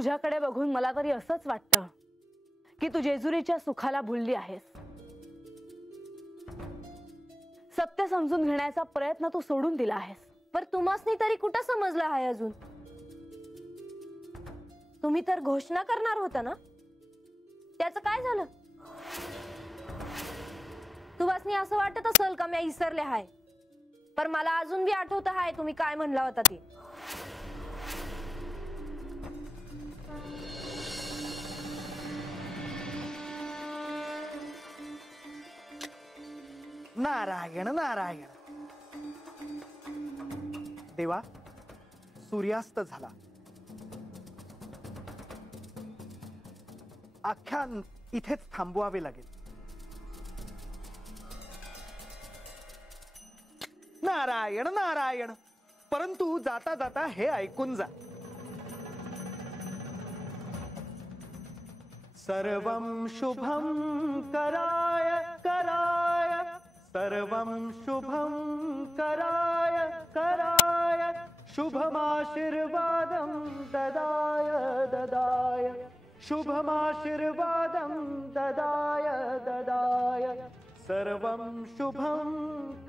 तुझ्याकडे बघून मला तरी असंच वाटतं की तू जेजुरीच्या सुखाला भुलली आहेस. सत्य समजून घेण्याचा प्रयत्न तू सोडून दिला आहेस. पर तुम्हासनी तरी कुठं समजलं आहे अजून? तुम्ही तर घोषणा करणार होता ना, त्याचं काय झालं? तुम्हासनी असं वाटत असेल का मी विसरले आहे, पर मला अजून बी आठवत आहे तुम्ही काय म्हणला होता ते. नारायण नारायण. देवा, सूर्यास्त झाला. आख्यान इथेच थांबवावे लागेल. नारायण नारायण. परंतु जाता जाता हे ऐकून जा. सर्वं शुभं कराय कराय, सर्वं शुभं कराय कराय, शुभमाशीर्वादं ददाय ददाय, शुभमाशीर्वादं ददाय ददाय, सर्वं शुभं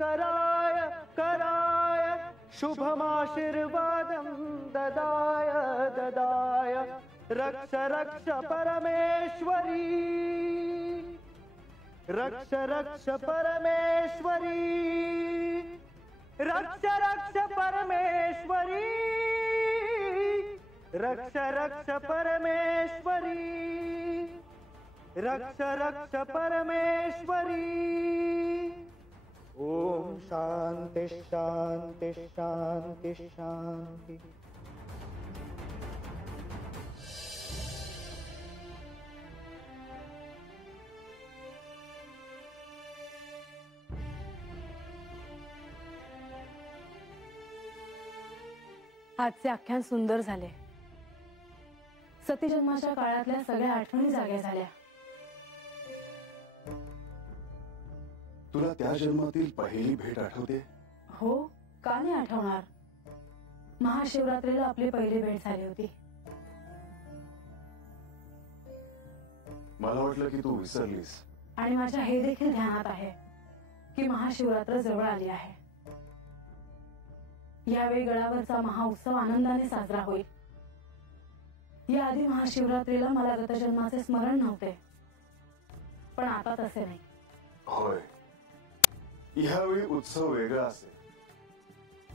कराय कराय, शुभमाशीर्वादं ददाय ददाय. रक्ष रक्ष परमेश्वरी, रक्ष रक्ष परमेश्वरी, रक्ष रक्ष परमेश्वरी, रक्ष रक्ष परमेश्वरी, रक्ष रक्ष परमेश्वरी. ओम शांति शांति शांति शांति. आजचे आख्यान सुंदर झाले. सतीजन्माच्या काळातल्या सगळ्या आठवणी जाग्या झाल्या. तुला त्या जन्मातील पहिली भेट आठवते? हो, का नाही आठवणार. महाशिवरात्रीला आपली पहिली भेट झाली होती. मला वाटलं की तू विसरलीस. आणि माझ्या हे देखील ध्यानात आहे की महाशिवरात्र जवळ आली आहे. यावेळी गडावरचा महाउत्सव आनंदाने साजरा होईल. याआधी महाशिवरात्रीला मला गतजन्माचे स्मरण नव्हते, पण आता तसे नाही. होय, ह्यावेळी उत्सव वेगळा असेल,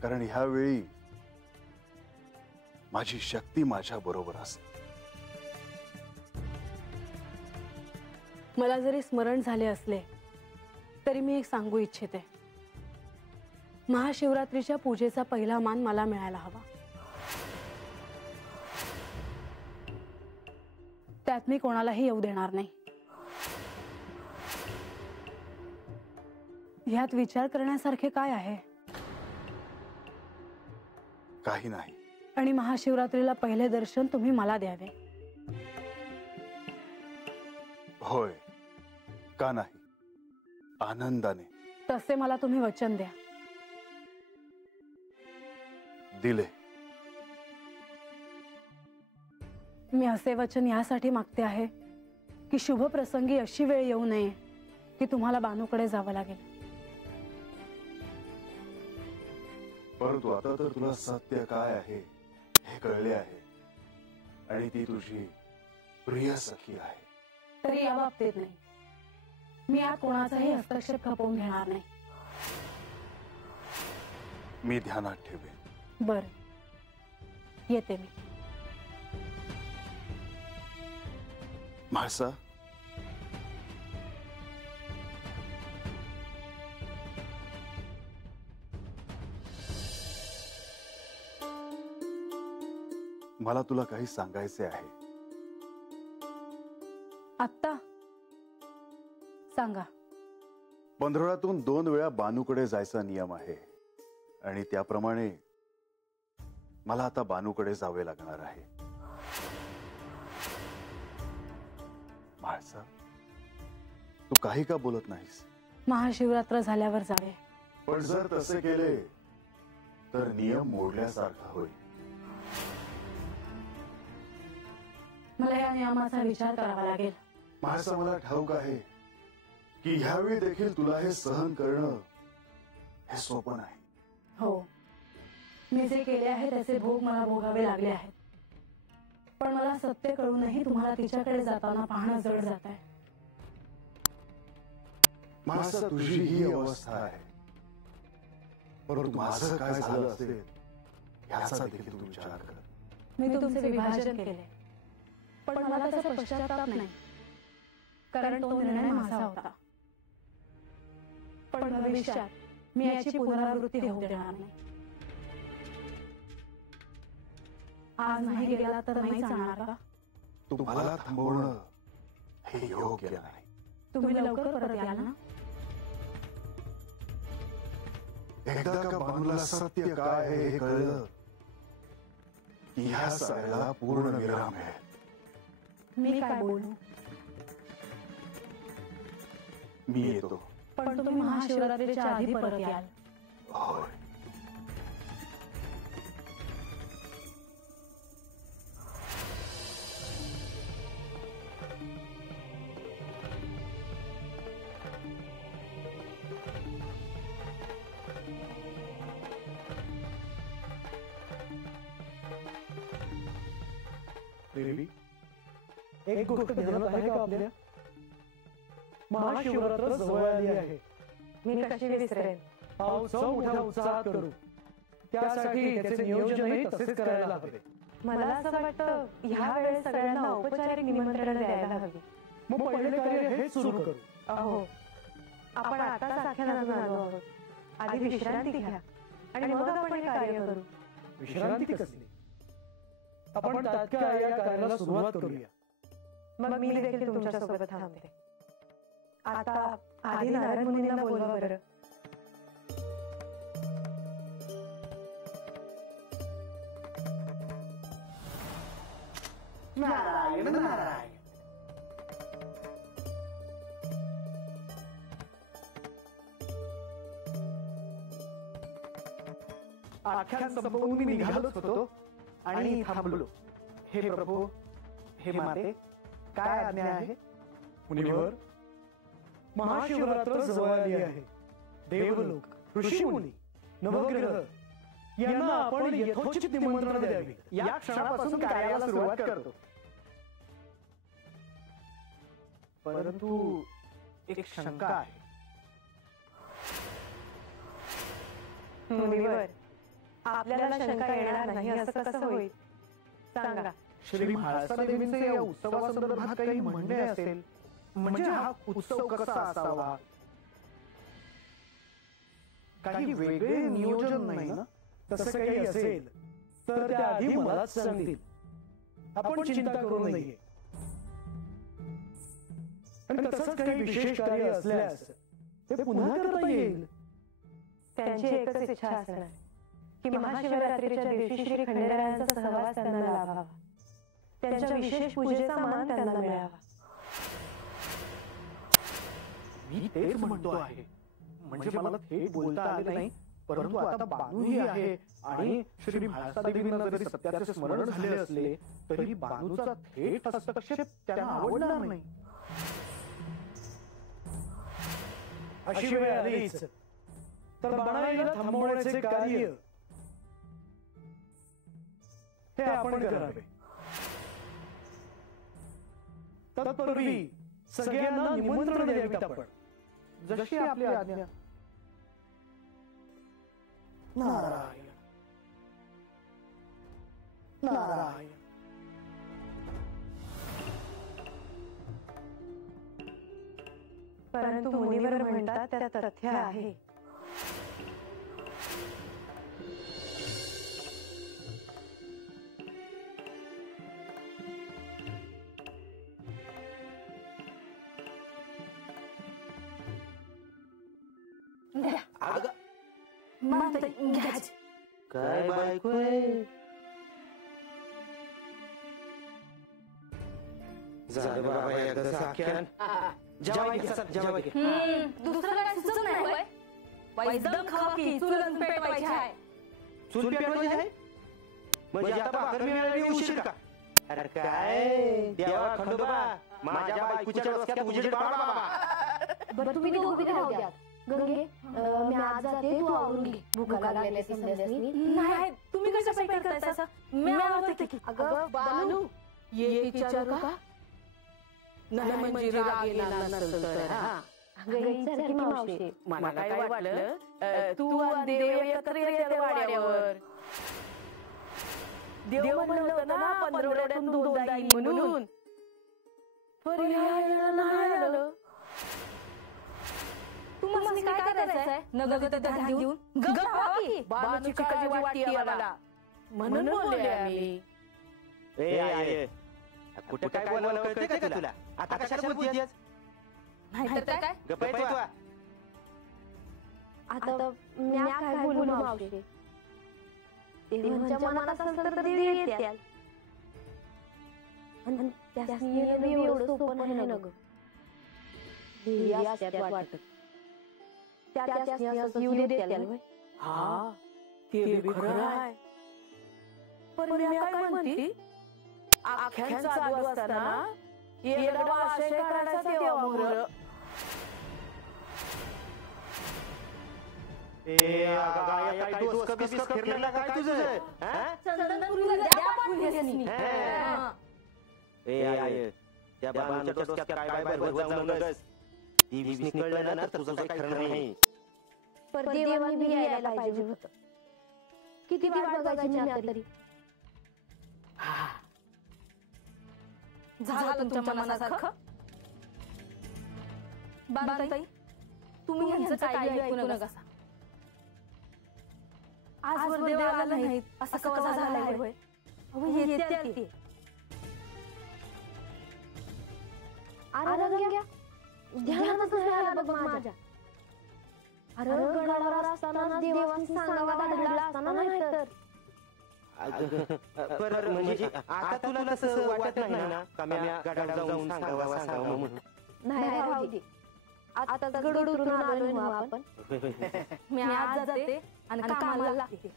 कारण ह्यावेळी माझी शक्ती माझ्या बरोबर असेल. मला जरी स्मरण झाले असले तरी मी एक सांगू इच्छिते. महाशिवरात्रीच्या पूजेचा पहिला मान मला मिळायला हवा. त्यात मी कोणालाही येऊ देणार नाही. ह्यात विचार करण्यासारखे काय आहे? काही नाही. आणि महाशिवरात्रीला पहिले दर्शन तुम्ही मला द्यावे. होय, का नाही, आनंदाने. तसे मला तुम्ही वचन द्या. दिले. मी असे वचन यासाठी मागते आहे की शुभ प्रसंगी अशी वेळ येऊ नये की तुम्हाला बानूकडे जावं लागेल. परंतु आता तर तुला सत्य काय आहे हे कळले आहे, आणि ती तुझी प्रिय सखी आहे. तरी या बाबतीत नाही. मी यात कोणाचाही हस्तक्षेप खपवून घेणार नाही. मी ध्यानात ठेवेन. बर, येते मी. म्हाळसा, मला तुला काही सांगायचे आहे. आत्ता सांगा. 15तून 2 वेळा बानूकडे जायचा नियम आहे, आणि त्याप्रमाणे मला आता बानूकडे जावे लागणार आहे. म्हाळसा, तू काही का बोलत नाहीस? महाशिवरात्र झाल्यावर जावे. पण जर तसे केले तर नियम मोडल्यासारखा होईल. मला या नियमाचा विचार करावा लागेल. माझं मला ठाऊक आहे की ह्यावेळी देखील तुला हे सहन करणं हे सोपं नाही. हो, मी जे केले आहे त्याचे भोग मला भोगावे लागले आहेत. पण मला सत्य कळूनही तुम्हाला तिच्याकडे जाताना पाहणं जड जात आहे. माझं तुझी ही अवस्था आहे, परंतु माझं काय झालं असेल याचा देखील तू विचार कर. मी तुमचे विभाजन केले, पण मला त्याचा पश्चाताप नाही, कारण तो निर्णय माझा होता. पण भविष्यात मी याची पुनरावृत्ती होऊ देणार नाही. आज नाही गेला तर नाही जाणार का? तुम्हाला थांबवणं हे योग्य नाही. तुम्ही लवकर परत याल ना? एकदा का बानूला सत्य काय आहे हे कळलं की ह्या सगळ्याला पूर्ण विराम आहे. मी काय बोलू? मी येतो. पण तुम्ही महाशिवरात्रीच्या आधी परत याल. होय. देवी, एक गोष्ट ध्यानात आहे का आपल्या? महाशिवरात्र जवळ आली आहे. मी कशी विसरेन? हा उत्सव मोठ्या उत्साहात करू. त्यासाठी त्याचे नियोजनही तसेच करायला हवे. मला असं वाटतं ह्या वेळेस सगळ्यांना औपचारिक निमंत्रण द्यायला हवी. मग पहिले कार्य हेच सुरू करू. अहो, आपण आताच आख्यानातून आलो आहोत. आधी विश्रांती घ्या आणि मग आपण हे कार्य करू. विश्रांती कसली? आपण तात्काळ या कार्याला सुरुवात करूया. मग मी देखील तुमच्या सोबत थांबते. आता आधी नारद मुनींना बोलवा बरं. नारायण नारायण. आख्यान संपवून मी निघालोच होतो आणि थांबलो. हे प्रभू, हे माते, काय आज्ञा आहे? मुनिवर, महाशिवरात्र जवळ आली आहे. देवलोक, ऋषीमुनी, नवग्रह यांना आपण यथोचित निमंत्रण द्यावे. या क्षणापासून कार्याला सुरुवात करतो. परंतु एक शंका आहे. मुनीवर, आपल्याला शंका येणार नाही असं कसं होईल? सांगा. श्री म्हाळसा देवींचे या उत्सवासंदर्भात काही म्हणणे असेल, म्हणजे हा उत्सव कसा असावा? काही वेगळे नियोजन नाही ना? तसं काही असेल तर त्याआधी मलाच सांगतील. आपण चिंता करू नये. आणि तसंच काही विशेष कार्य असल्यास ते पुन्हा करता येईल. त्यांची एकच इच्छा असणार की महाशिवरात्रीच्या दिवशी श्री खंडेरायांचा सहवास त्यांना लाभावा. त्यांच्या विशेष पूजेचा मान त्यांना मिळावा. मी तेच म्हणतो आहे. म्हणजे मला थेट बोलता आले नाही, परंतु आता बानूही आहे आणि श्री म्हाळसा देवींना जरी सत्याचे स्मरण झाले असले तरी बानूचा थेट हस्तक्षेप त्यांना आवडणार नाही. अशी वेळ आलीच तर बाणाईला थांबवण्याचे कार्य हे आपण करावे. तत्पूर्वी सगळ्यांना निमंत्रण द्यावीत आपण, जशी आपली आज्ञा. नारायण नारायण. परंतु मुनीवर म्हणतात त्यात तथ्य आहे. काय बायको आहे? झालं बाबा एकदाच आख्यान. जेवाय घे, चल, जेवाय घे. दुसरं काय सुचत नाही होय? वैदम खावा की चुलन पेटवायची आहे. चूल पेटवायची आहे म्हणजे आता भाकर मिळाली उशीर का? अरे काय देवा खंडोबा माझ्या बायकोच्या डोसक्यात उजेड पाडा बाबा. बरं तुम्ही दोघं राहू द्या. गंगे मी आज जाते, तू आवरून घे. भूका लागलेली समजली. नाही तुम्ही कसं पैक करताय? मी आवडते की. अगं बानू ये विचारू का? नाही म्हणजे राग येणार नसेल तर. हा गईसारखी मावशी. मला काय वाटलं तू आणि देव एकत्र येते वाड्यावर. देव म्हणलं होतं ना 15 आठवड्यातून 2दा येईल म्हणून. पण ह्या वेळेला नाही आलं. तुम्हाला काय करायचंय? नगर तिथे ध्यान देऊन बाळाची काळजी वाटते आम्हाला म्हणून बोलले आम्ही. ए आये कुठे काय बोलावं कळतंय का तुला? आता कशाला बोलतेस? नाही तर काय? गप्प आहे तू. आता मी काय बोलू मावशी? देवांच्या मनात असेल तर देव येत्याल. आणि त्यासनी येणं एवढं सोपं नाही ना गं. देवी असत्यात वाटत. त्यासनी असं येऊ देत्याल व्हय? हा ते बी खरं आहे. पण मी काय म्हणते, आख्यान चालू असताना येडा आशय काढायचा देवामुळं. ए अगं काय डोसकं बिस्कं फिरलेलं काय तुझं? हा? ए आये त्या बाळाच्या डोसक्यात काय भरभर जाऊ नकोस. देवीसनी कळलं ना तर तुझं काही खरं नाही. पर देवानी बी यायला पाहिजे होतं. किती वाट बघायची मी तरी. झालं तुमच्या मनासारखं. बांधताई तुम्ही यांचं काही ऐकू नका. आजवर देव आला नाही असं कवा झालंय होय? येत्याल ते. अरे गंग्या ध्यानातच नाही आलं बघ माझ्या. अरे गडावर असताना देवांनी सांगावा धाडला असताना नाही तर. बरं म्हणजे आता तुला तसं वाटत नाही ना का मी गडावर जाऊन सांगावं म्हणून? नाही राहू दे. आता गड उतरून आलोय ना आपण. मी आज जाते आणि कामाला लागते.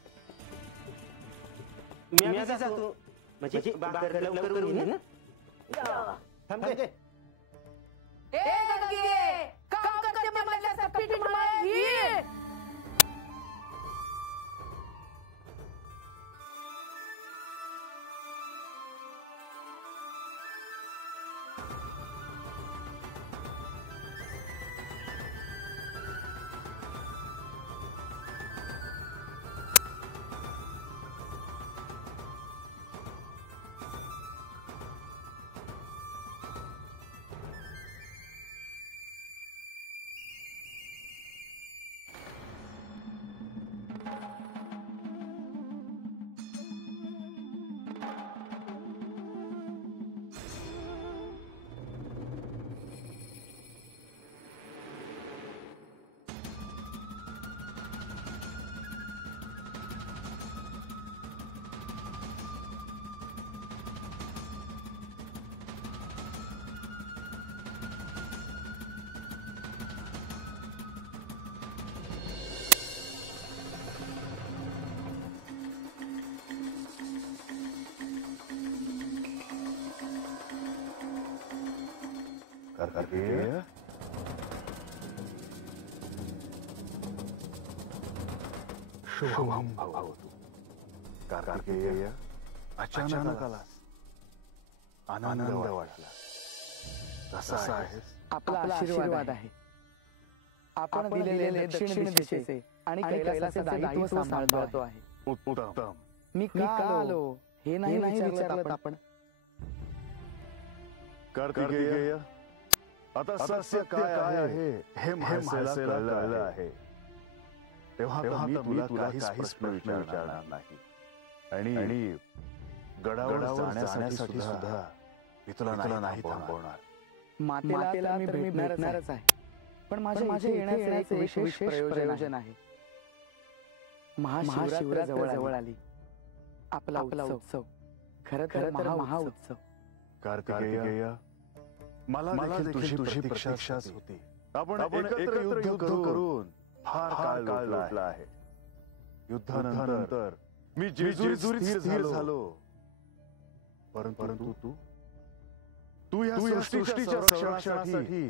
मी आता जातो म्हणजे बाकर लवकर होईल ना. थांब दे. ए गंगे काम करते म्हणल्यासारखं पीठ माय ही. कार्तिकेय शुभम भवतु. कार्तिकेय अचानक आलास. आनंद वाटला. कसा आहेस? आपला आशीर्वाद आहे. आपण दिलेले दक्षिण दिशेचे आणि कैलासाचे दायित्व सांभाळतो आहे. उत्तम. मी का आलो हे नाही विचारलं आपण. कार्तिकेय आता सत्य काय आहे हे म्हासेला कळलं आहे. तेव्हा मी तुला काहीच प्रश्न विचारणार नाही. आणि गडावर जाण्यासाठी सुद्धा मी तुला नाही थांबवणार. मातेला मी भेटणारच आहे. पण माझ्या येण्याचे एक विशेष प्रयोजन आहे. महाशिवरात्र जवळ आली. आपला उत्सव खरं तर महाउत्सव. कार्तिकेय मला देखील तुझी प्रतीक्षाच होती. आपण एकत्र युद्ध करून फार काळ लोटला आहे. युद्धानंतर मी जेजुरीत स्थिर झालो. परंतु तू या सृष्टीच्या संरक्षणासाठी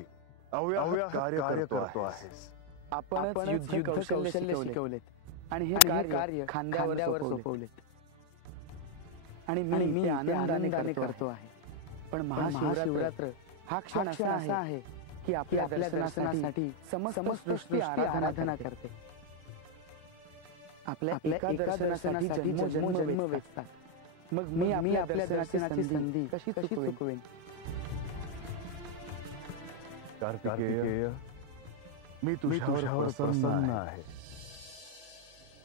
अव्याहत कार्य करतो आहेस. आपण युद्ध कौशल्य शिकवलेत आणि हे कार्य खांद्यावर सोपवलेत आणि मी आनंदाने करतो आहे. पण महाशिवरात्र हा क्षण असा आहे की आपल्या दर्शनासाठी समस्त सृष्टी आराधना करते. आपल्या एका दर्शनासाठी जन्म वेचतात. मग मी आपल्या दर्शनाची संधी कशी चुकवेन? कार्तिकेय, मी तुझ्यावर प्रसन्न आहे.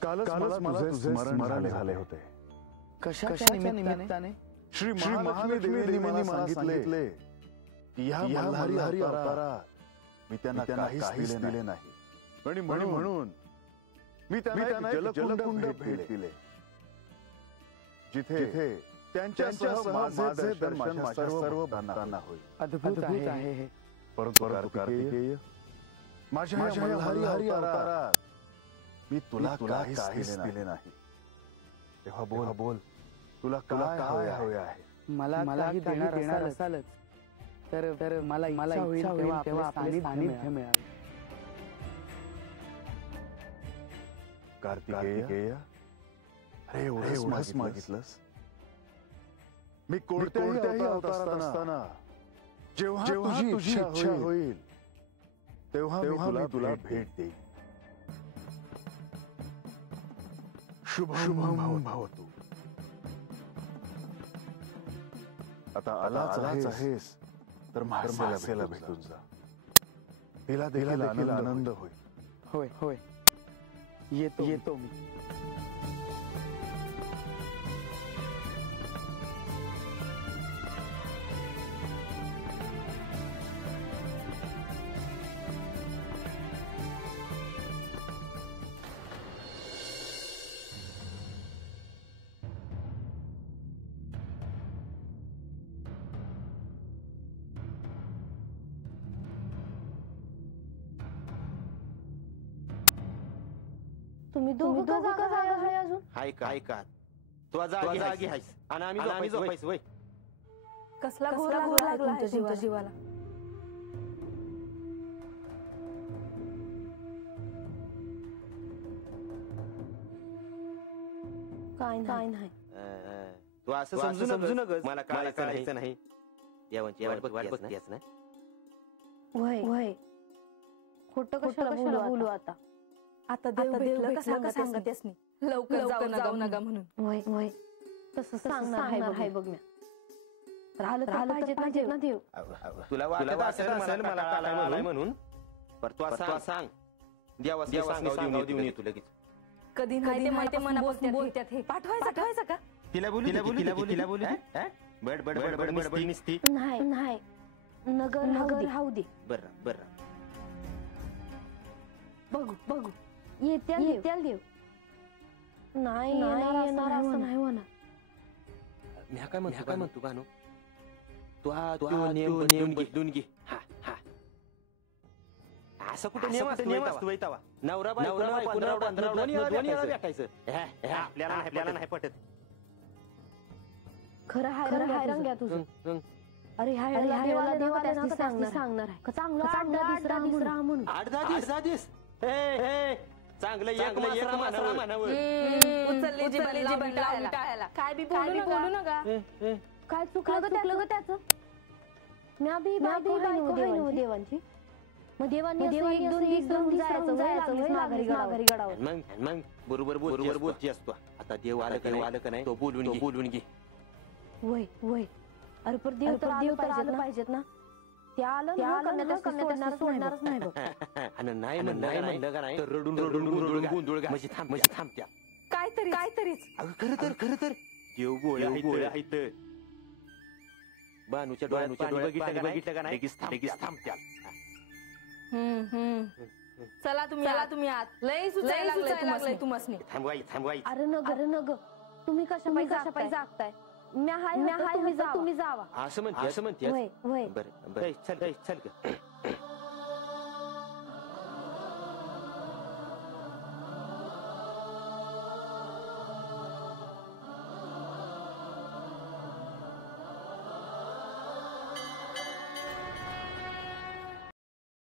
कालच मला तुझे स्मरण झाले होते. कशाच्या निमित्ताने? श्री महालक्ष्मी देवीने मला सांगितले की ह्या मल्हारी अवतारात मी त्यांना काहीच दिले नाही आणि म्हणून मी त्यांना एक जलकुंड भेट दिले जिथे त्यांच्यासह माझे दर्शन माझ्या सर्व भक्तांना होईल. अद्भुत आहे हे. परंतु कार्तिकेय, माझ्या मल्हारी अवतारात मी तुला काहीच दिले नाही. तेव्हा बोल तुला काय हवे आहे? मला देणार असालच तर मला होईल तेव्हा आपले सानिध्य मिळावे. कार्तिकेय, अरे एवढंच मागितलंस? मी कोणत्याही अवतारात असताना जेव्हा तुझी इच्छा होईल तेव्हा मी तुला भेट देईन. शुभम भवतु. आता आलाच आहेस तर म्हासेला भेटून जा. तिला देखील आनंद होईल. होय येतो मी. तुम्ही दोघं जागा आहे अजून? हाय का तू जागी आहेस आणि आम्ही झोपायच वय. कसला घोर लागला तुमच्या जीवाला? काय नाही. तू असं समजू नका. मला करायचं नाही. देवांची वाट बघतेस ना? वय खोटं कशाला बोलू आता? आता देव भेटलं का सांगतेस मी? लवकर जाऊ नका म्हणून. वय तसं सांगणार आहे बघ मी. राहिलं पाहिजे ना देव. तुला वाटत असेल मला आलाय म्हणून. पर तू असं सांग देवाला सांगाव देऊन येतो लगेच. कधी नाही ते मनापासून बोलतात हे. पाठवायचं का? तिला बोलू बड निसती. नाही नगर राहू दे. बरं बघू येत्याल देव. नाही येणार असं नाही होणार. मी काय म्हणतो गाणू तू नियम बदलून घे. असं कुठे नियम असतो वैतावा? नवरा दोन्ही भेटायचं. आपल्याला नाही पटत. खरं हाय रंग्या तुझं. अरे ह्या देवा त्यासनी सांगणार आहे. चांगला दिसरा म्हणून. 8-10 दिवस चांगलं एक म्हणावं. उचलली जीवन टाळायला. काय बी बोलू नका. काय चुकलं ग त्याचं? मी बायको देवांची. मग देवांनी 1-2 दिवस जायचं माघारी गडावर. मग बरोबर बोलची असतो. आता देव आलं का नाही तो बोलून घे. वय अरे पर देव तर आलं पाहिजेत ना. त्या आलं सोडणारच नाही बघ. आणि नाही म्हणलं का नाही तर रडून गोंधळ म्हणजे थांबत्या. काहीतरीच. खरं तर देव गोळ्या आहेत. बानूच्या डोळ्यात बघितलं का नाही लगेच थांबत्या. चला तुम्ही आत. लय सुचायला लागलंय तुम्हासनी. थांबवाई. अरे नग तुम्ही कशा जागताय? मी हाय तुम्ही जावा. असं म्हणते. वय बरं चल